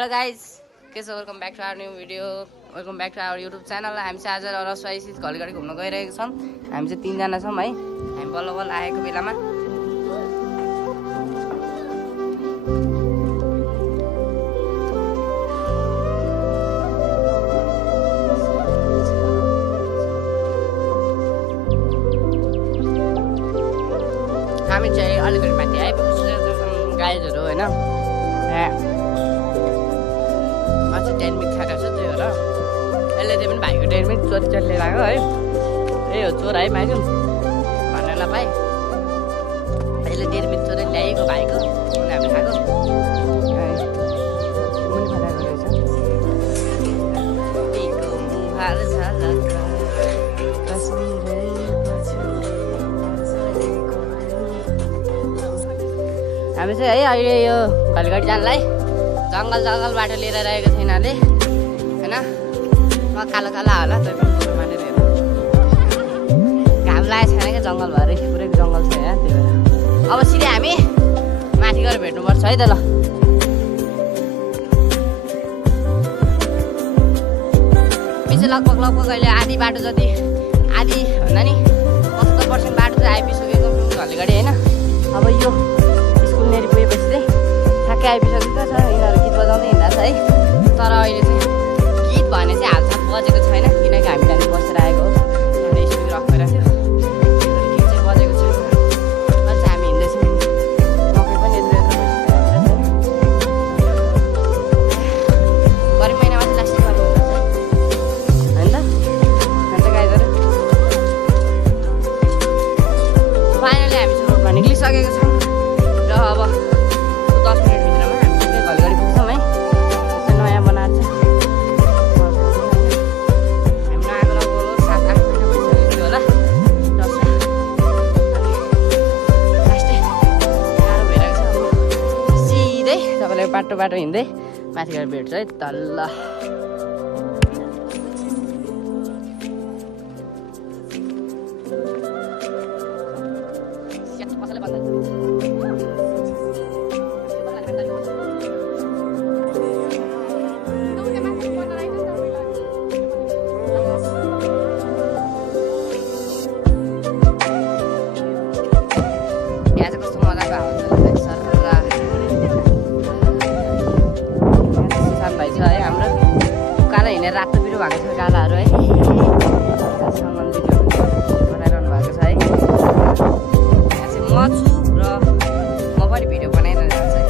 Hello guys, के छ? Welcome back to our new video, welcome back to our YouTube channel. हामी चाहिँ आज रसवाई घरिघरि घुम्न गइरहेको छौँ। हामी चाहिँ 3 जना छौँ है। हामी बल्ल बल्ल आएको बेलामा हामी चाहिँ अलिकति माथि आइपुग्छौँ गाइजहरू होइन। अझै टेनमिक खाएको छ, त्यही भएर यसले चाहिँ पनि भाइको टेनमिक चोरी चोरीले लाग्यो है। त्यही हो चोर है भाइको भन्नेलाई भाइ, यसले टेनमिक चोरी ल्याएको भाइको हामीले खाएको मुनि फलाएको रहेछ। हामी चाहिँ है अहिले यो घरिघरि जानलाई जङ्गल बाटो लिएर रहेको छ यिनीहरूले होइन। म कालो कालो होला, तै पनि फोटो मानेर हेर। घाम लागेको छैन क्या, जङ्गल भएर पुरै जङ्गल छ यहाँ। त्यही भएर अब सिधै हामी माथि गएर भेट्नुपर्छ है त। ल पछि लगभग अहिले आधी बाटो जति, आधी भन्दा नि 70% बाटो चाहिँ आइपुगिसकेको घरिघरि होइन। अब यो स्कुलनेरि पुगेपछि चाहिँ ठ्याक्कै आइपुगिसकेको छ। यिनीहरू गीत बजाउँदै हिँड्दा छ है। तर अहिले चाहिँ गीत भने चाहिँ हालसाल बजेको छैन, किनकि हामी त्यहाँनिर बसेर आएको हो। त्यहाँनिर स्पिकर अफ भइरहेको थियो, गीत चाहिँ बजेको छैन। अहिले चाहिँ हामी हिँड्दैछौँ। मकै पनि यत्रो यत्रो गरिब महिनामा चाहिँ लास्टै गर्नु हुन्छ होइन त। अन्त गाइजहरू फाइनली हामी चाहिँ रोडमा निक्लिसकेको छौँ र अब 10 मिनटभित्रमा हामी चाहिँ घरिघरि पुग्छौँ है। नयाँ बनाएको छ। हामी नआएको लगभग 7-8 महिना भइसक्यो होला। लास्टै गाह्रो भइरहेको छ। अब सिधै तपाईँलाई बाटो हिँड्दै माथि गएर भेट्छ है तल। रातो पिरो भएको छ गालाहरू है। सामान भिडियोहरू बनाइरहनु भएको छ है। यहाँ चाहिँ म छु र म पनि भिडियो बनाइरहनु भएको छ है।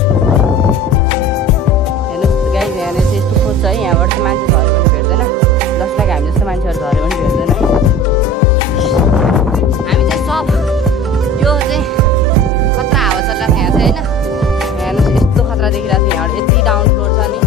हेर्नुहोस् गाइज, यहाँनिर चाहिँ यस्तो खोज्छ है। यहाँबाट चाहिँ मान्छे झऱ्यो पनि भेट्दैन, जसलाई हामी जस्तो मान्छेहरू झऱ्यो पनि भेट्दैन है। हामी चाहिँ सब यो चाहिँ खतरा हावा चलिरहेको छ यहाँ चाहिँ होइन। हेर्नुहोस् यस्तो खतरा देखिरहेको छ। यहाँबाट यति डाउन फ्लोर छ नि।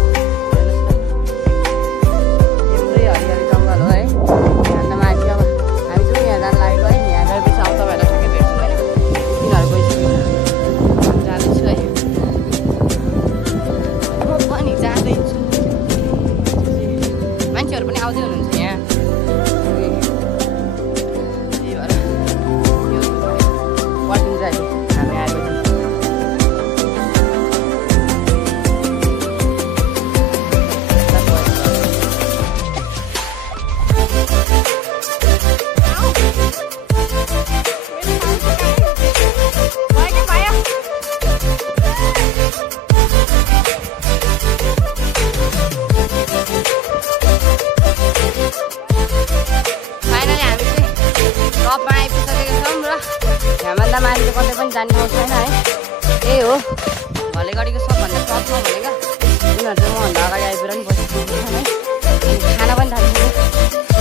आउँदै हुनुहुन्छ यहाँ। त्यही भएर यो पर्खिन्छ अहिले हामी आएको छौँ। टपमा आइपुगिसकेको छौँ र यहाँभन्दा माथि चाहिँ कतै पनि जाने ठाउँ छैन है। यही हो भोलिघडिको सबभन्दा टपमा भनेको। उनीहरू चाहिँ मभन्दा अगाडि आइपुगेर पनि बसिसकेको छन् है। खाना पनि थालिसक्यो।